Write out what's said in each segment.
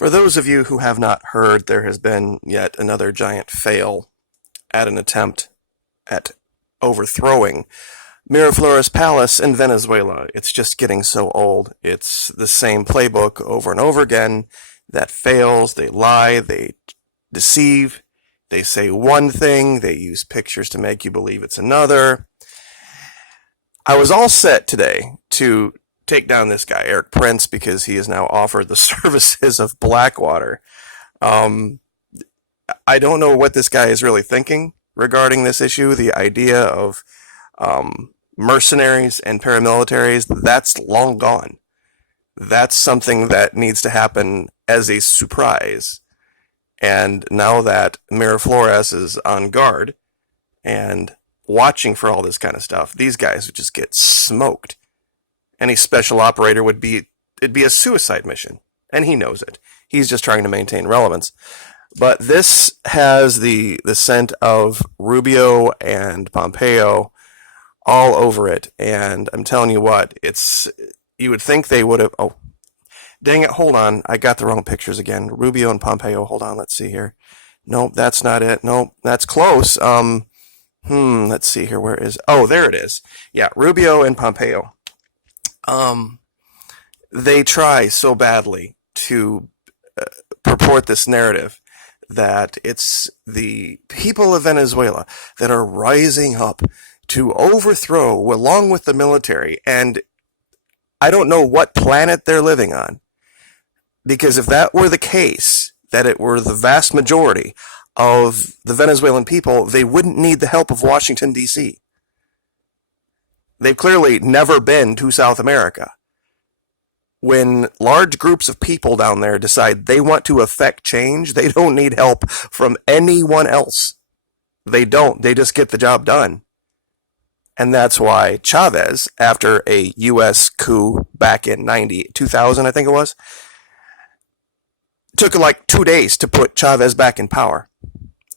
For those of you who have not heard, there has been yet another giant fail at an attempt at overthrowing Miraflores Palace in Venezuela. It's just getting so old. It's the same playbook over and over again that fails. They lie, they deceive, they say one thing, they use pictures to make you believe it's another. I was all set today to take down this guy, Eric Prince, because he has now offered the services of Blackwater. I don't know what this guy is really thinking regarding this issue. The idea of mercenaries and paramilitaries, that's long gone. That's something that needs to happen as a surprise. And now that Miraflores is on guard and watching for all this kind of stuff, these guys would just get smoked. Any special operator it'd be a suicide mission, and he knows it. He's just trying to maintain relevance. But this has the scent of Rubio and Pompeo all over it, and I'm telling you what, you would think they would have. Oh, dang it! Hold on, I got the wrong pictures again. Rubio and Pompeo. Hold on, let's see here. Nope, that's not it. Nope, that's close. Let's see here. Where is? Oh, there it is. Yeah, Rubio and Pompeo. They try so badly to purport this narrative that it's the people of Venezuela that are rising up to overthrow along with the military. And I don't know what planet they're living on. Because if that were the case, that it were the vast majority of the Venezuelan people, they wouldn't need the help of Washington, D.C. They've clearly never been to South America. When large groups of people down there decide they want to affect change, they don't need help from anyone else. They don't. They just get the job done. And that's why Chavez, after a U.S. coup back in 2000, I think it was, took like 2 days to put Chavez back in power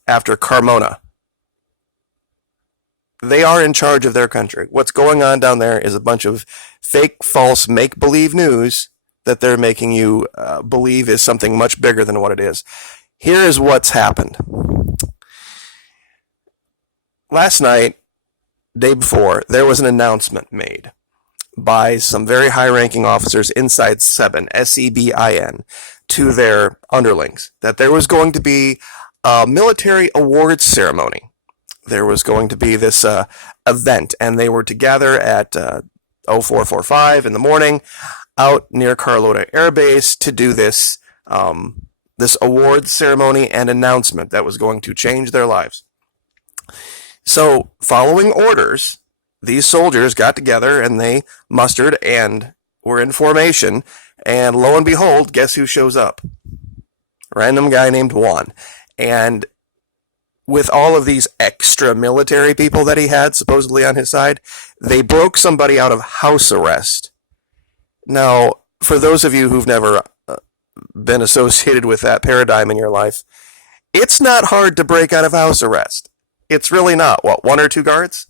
after Carmona. They are in charge of their country. What's going on down there is a bunch of fake, false, make-believe news that they're making you believe is something much bigger than what it is. Here is what's happened. Last night, day before, there was an announcement made by some very high-ranking officers inside SEBIN, S-E-B-I-N, to their underlings, that there was going to be a military awards ceremony. There was going to be this event, and they were to gather at 0445 in the morning out near Carlota Air Base to do this awards ceremony and announcement that was going to change their lives. So, following orders, these soldiers got together and they mustered and were in formation, and lo and behold, guess who shows up? Random guy named Juan. And with all of these extra military people that he had supposedly on his side, they broke somebody out of house arrest. Now, for those of you who've never been associated with that paradigm in your life, it's not hard to break out of house arrest. It's really not. What, 1 or 2 guards?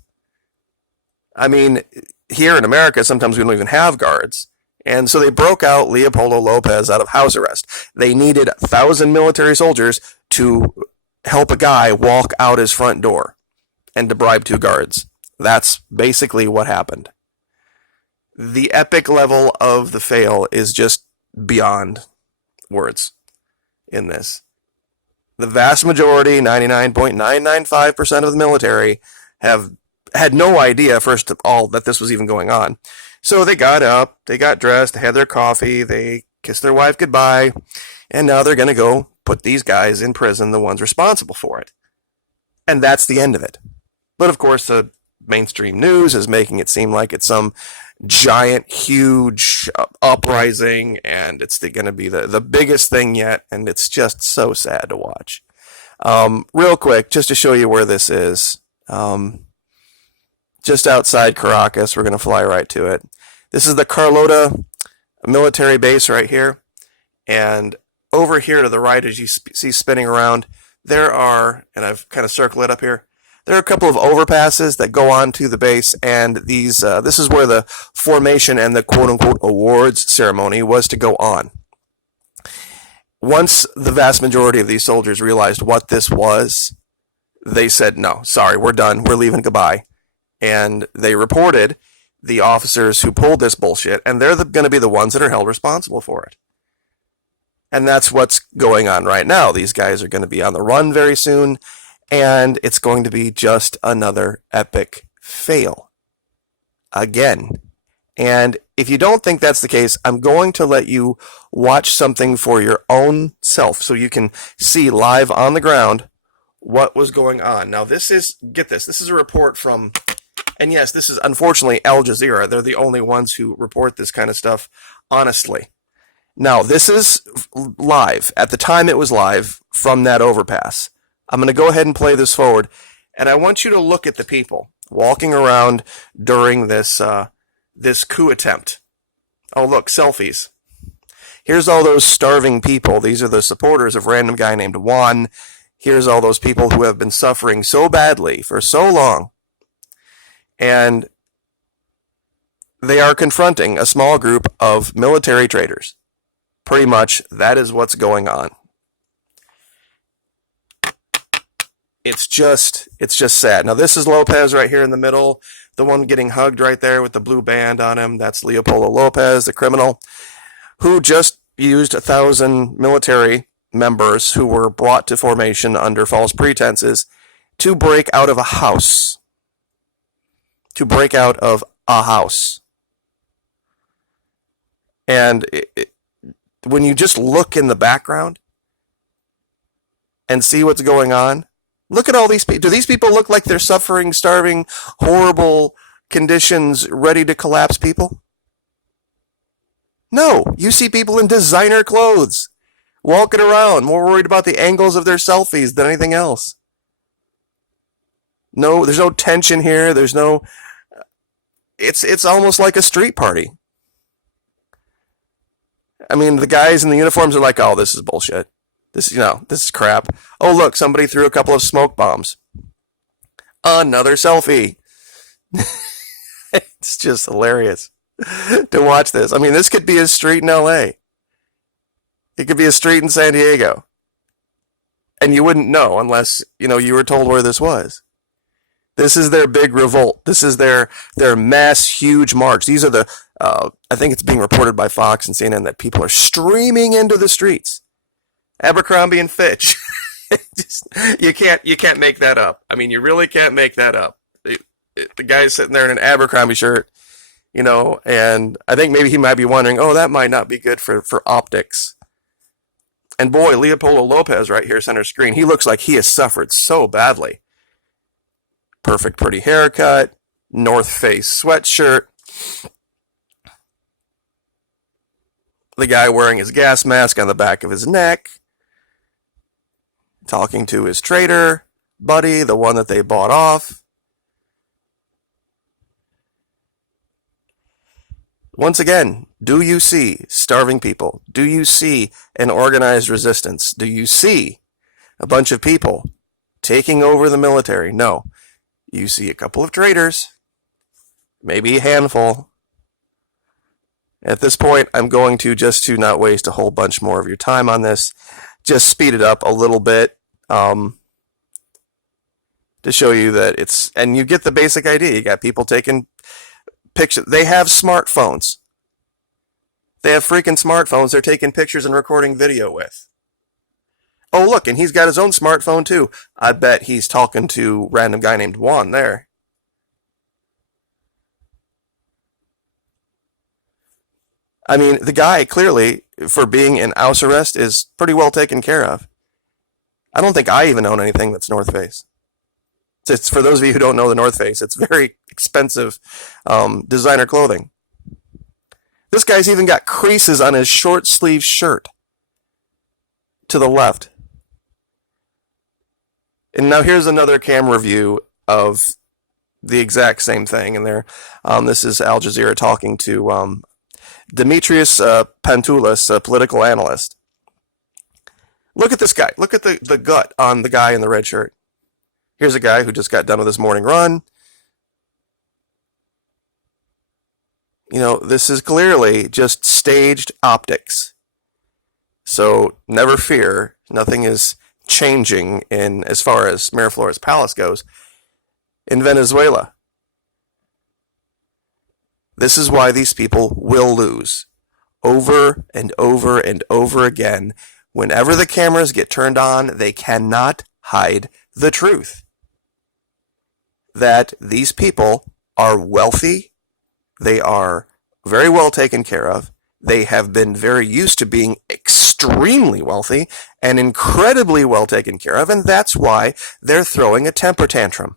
I mean, here in America, sometimes we don't even have guards. And so they broke out Leopoldo Lopez out of house arrest. They needed 1,000 military soldiers to help a guy walk out his front door and to bribe 2 guards. That's basically what happened. The epic level of the fail is just beyond words in this. The vast majority, 99.995% of the military, have had no idea, first of all, that this was even going on. So they got up, they got dressed, they had their coffee, they kissed their wife goodbye, and now they're going to go put these guys in prison, the ones responsible for it. And that's the end of it. But of course, the mainstream news is making it seem like it's some giant, huge uprising, and it's going to be the biggest thing yet, and it's just so sad to watch. Real quick, just to show you where this is, just outside Caracas, we're going to fly right to it. This is the Carlota military base right here, and over here to the right, as you see spinning around, there are, and I've kind of circled it up here, there are a couple of overpasses that go on to the base, and these this is where the formation and the quote-unquote awards ceremony was to go on. Once the vast majority of these soldiers realized what this was, they said, no, sorry, we're done. We're leaving. Goodbye. And they reported the officers who pulled this bullshit, and they're going to be the ones that are held responsible for it. And that's what's going on right now. These guys are going to be on the run very soon, and it's going to be just another epic fail. Again. And if you don't think that's the case, I'm going to let you watch something for your own self so you can see live on the ground what was going on. Now, this is a report from, and yes, this is unfortunately Al Jazeera. They're the only ones who report this kind of stuff honestly. Now, this is live. At the time it was live from that overpass. I'm going to go ahead and play this forward, and I want you to look at the people walking around during this coup attempt. Oh, look, selfies. Here's all those starving people. These are the supporters of a random guy named Juan. Here's all those people who have been suffering so badly for so long. And they are confronting a small group of military traitors. Pretty much, that is what's going on. It's just sad. Now, this is Lopez right here in the middle. The one getting hugged right there with the blue band on him. That's Leopoldo Lopez, the criminal, who just used 1,000 military members who were brought to formation under false pretenses to break out of a house. And when you just look in the background and see what's going on, look at all these people. Do these people look like they're suffering, starving, horrible conditions, ready to collapse people? No, you see people in designer clothes, walking around, more worried about the angles of their selfies than anything else. No, there's no tension here. There's no... It's almost like a street party. I mean, the guys in the uniforms are like, oh, this is bullshit. This is crap. Oh, look, somebody threw a couple of smoke bombs. Another selfie. It's just hilarious to watch this. I mean, this could be a street in LA. It could be a street in San Diego. And you wouldn't know unless, you were told where this was. This is their big revolt. This is their mass, huge march. These are I think it's being reported by Fox and CNN that people are streaming into the streets. Abercrombie and Fitch. You can't make that up. I mean, you really can't make that up. The guy's sitting there in an Abercrombie shirt, and I think maybe he might be wondering, oh, that might not be good for optics. And boy, Leopoldo Lopez right here, center screen, he looks like he has suffered so badly. Perfect, pretty haircut, North Face sweatshirt. The guy wearing his gas mask on the back of his neck. Talking to his traitor buddy, the one that they bought off. Once again, do you see starving people? Do you see an organized resistance? Do you see a bunch of people taking over the military? No. You see a couple of traitors, maybe a handful. At this point, I'm going to, just to not waste a whole bunch more of your time on this, just speed it up a little bit to show you that it's, and you get the basic idea. You got people taking pictures. They have smartphones. They have freaking smartphones they're taking pictures and recording video with. Oh, look, and he's got his own smartphone, too. I bet he's talking to a random guy named Juan there. I mean, the guy, clearly, for being in house arrest, is pretty well taken care of. I don't think I even own anything that's North Face. It's for those of you who don't know the North Face, it's very expensive designer clothing. This guy's even got creases on his short sleeve shirt to the left. And now here's another camera view of the exact same thing. And there, this is Al Jazeera talking to Demetrius Pantoulis, a political analyst. Look at this guy. Look at the gut on the guy in the red shirt. Here's a guy who just got done with his morning run. This is clearly just staged optics. So never fear, nothing is changing in as far as Miraflores Palace goes in Venezuela. This is why these people will lose over and over and over again. Whenever the cameras get turned on, they cannot hide the truth that these people are wealthy, they are very well taken care of, they have been very used to being extremely wealthy and incredibly well taken care of, and that's why they're throwing a temper tantrum.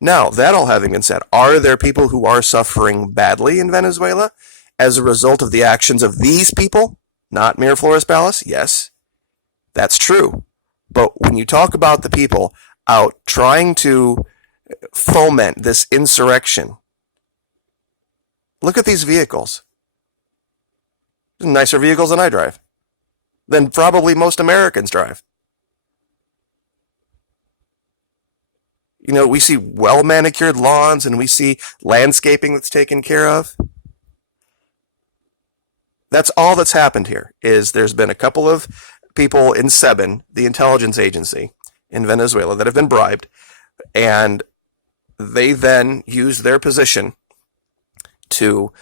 Now, that all having been said, are there people who are suffering badly in Venezuela as a result of the actions of these people, not Miraflores Palace? Yes, that's true. But when you talk about the people out trying to foment this insurrection, look at these vehicles. Nicer vehicles than I drive, than probably most Americans drive. You know, we see well-manicured lawns and we see landscaping that's taken care of. That's all that's happened here, is there's been a couple of people in SEBIN, the intelligence agency in Venezuela, that have been bribed, and they then use their position to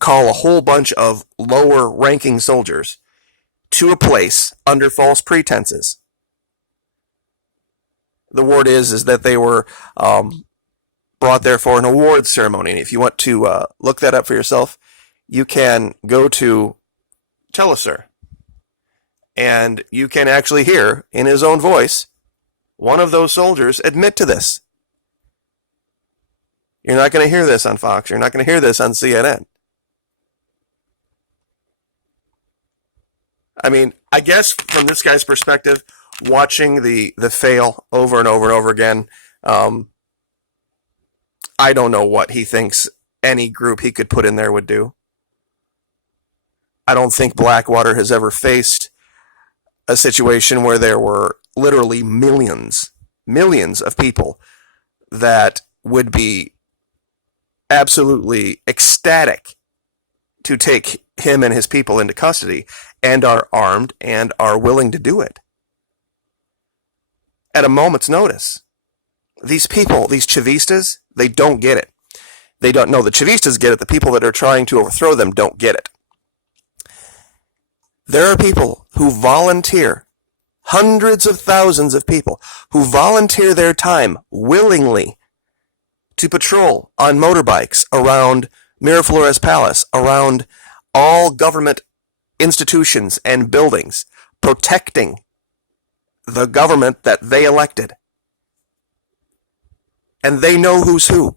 call a whole bunch of lower-ranking soldiers to a place under false pretenses. The word is that they were brought there for an awards ceremony. And if you want to look that up for yourself, you can go to Telesur, and you can actually hear, in his own voice, one of those soldiers admit to this. You're not going to hear this on Fox. You're not going to hear this on CNN. I mean, I guess from this guy's perspective, watching the fail over and over and over again, I don't know what he thinks any group he could put in there would do. I don't think Blackwater has ever faced a situation where there were literally millions of people that would be absolutely ecstatic to take him and his people into custody, and are armed and are willing to do it at a moment's notice. These people, these Chavistas, they don't get it. They don't know. The Chavistas get it. The people that are trying to overthrow them don't get it. There are people who volunteer, hundreds of thousands of people, who volunteer their time willingly to patrol on motorbikes around Miraflores Palace, around all government institutions and buildings, protecting the government that they elected. And they know who's who.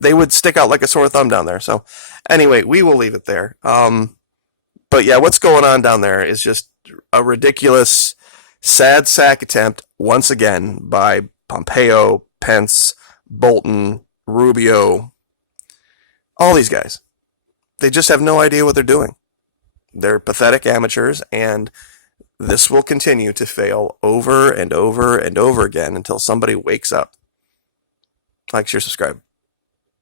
They would stick out like a sore thumb down there. So anyway, we will leave it there. But yeah, what's going on down there is just a ridiculous, sad sack attempt, once again, by Pompeo, Pence, Bolton, Rubio, all these guys. They just have no idea what they're doing. They're pathetic amateurs, and this will continue to fail over and over and over again until somebody wakes up. Like, share, subscribe.